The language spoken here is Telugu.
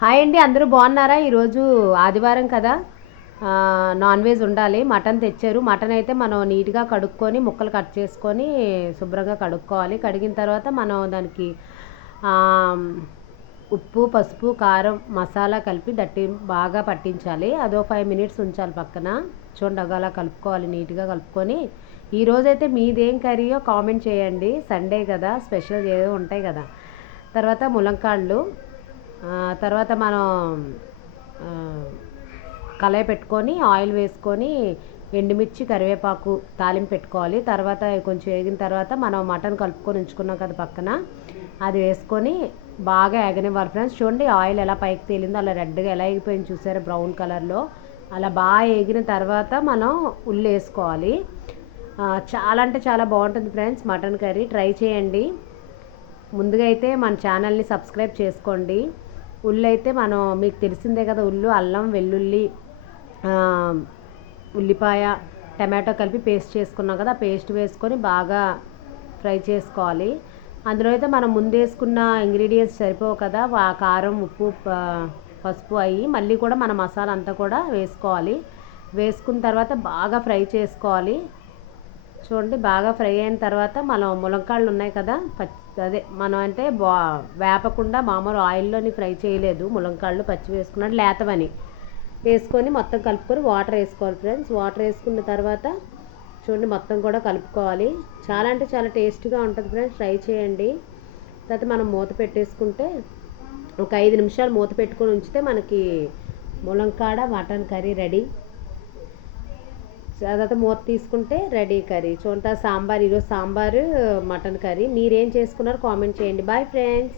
హాయ్ అండి, అందరూ బాగున్నారా? ఈరోజు ఆదివారం కదా. నాన్ వెజ్ ఉండాలి. మటన్ తెచ్చారు. మటన్ అయితే మనం నీట్గా కడుక్కొని ముక్కలు కట్ చేసుకొని శుభ్రంగా కడుక్కోవాలి. కడిగిన తర్వాత మనం దానికి ఆ, ఉప్పు, పసుపు, కారం, మసాలా కలిపి బాగా పట్టించాలి. అదో 5 మినిట్స్ ఉంచాలి పక్కన. చూడండి, అలా కలుపుకోవాలి. నీట్గా కలుపుకొని ఈరోజైతే మీదేం కర్రీయో కామెంట్ చేయండి. సండే కదా, స్పెషల్ ఏదో ఉంటాయి కదా. తర్వాత ములంకాళ్ళు. తర్వాత మనం ఆ, కళాయి పెట్టుకొని ఆయిల్ వేసుకొని ఎండుమిర్చి, కరివేపాకు తాలింపు పెట్టుకోవాలి. తర్వాత కొంచెం వేగిన తర్వాత మనం మటన్ కలుపుకొని ఉంచుకున్నాం కదా పక్కన, అది వేసుకొని బాగా వేగనివ్వాలి ఫ్రెండ్స్. చూడండి, ఆయిల్ ఎలా పైకి తేలిందో, అలా రెడ్గా ఎలా ఎగిపోయింది చూసారా, బ్రౌన్ కలర్లో. అలా బాగా వేగిన తర్వాత మనం ఉల్లి వేసుకోవాలి. చాలా అంటే చాలా బాగుంటుంది ఫ్రెండ్స్ మటన్ కర్రీ. ట్రై చేయండి. ముందుగా అయితే మన ఛానల్ని సబ్స్క్రైబ్ చేసుకోండి. ఉల్లి అయితే మనం మీకు తెలిసిందే కదా, ఉల్లు, అల్లం, వెల్లుల్లి, ఉల్లిపాయ, టమాటో కలిపి పేస్ట్ చేసుకున్నాం కదా, ఆ పేస్ట్ వేసుకొని బాగా ఫ్రై చేసుకోవాలి. అందులో అయితే మనం ముందు వేసుకున్న ఇంగ్రీడియంట్స్ సరిపోవు కదా, కారం, ఉప్పు, పసుపు అవి మళ్ళీ కూడా మన మసాలా అంతా కూడా వేసుకోవాలి. వేసుకున్న తర్వాత బాగా ఫ్రై చేసుకోవాలి. చూడండి, బాగా ఫ్రై అయిన తర్వాత మనం ములంకాళ్ళు ఉన్నాయి కదా, అదే మనం అంటే వేపకుండా మామూలు ఆయిల్లోని ఫ్రై చేయలేదు. ములంకాళ్ళు పచ్చి వేసుకున్నాడు లేతవని వేసుకొని మొత్తం కలుపుకొని వాటర్ వేసుకోవాలి ఫ్రెండ్స్. వాటర్ వేసుకున్న తర్వాత చూడండి మొత్తం కూడా కలుపుకోవాలి. చాలా అంటే చాలా టేస్ట్గా ఉంటుంది ఫ్రెండ్స్. ట్రై చేయండి. తర్వాత మనం మూత పెట్టేసుకుంటే ఒక 5 నిమిషాలు మూత పెట్టుకొని ఉంచితే మనకి ములంకాడ మటన్ కర్రీ రెడీ. తర్వాత మూత తీసుకుంటే రెడీ కర్రీ. చూడండి, సాంబార్, ఈరోజు సాంబారు, మటన్ కర్రీ. మీరేం చేసుకున్నారో కామెంట్ చేయండి. Bye friends.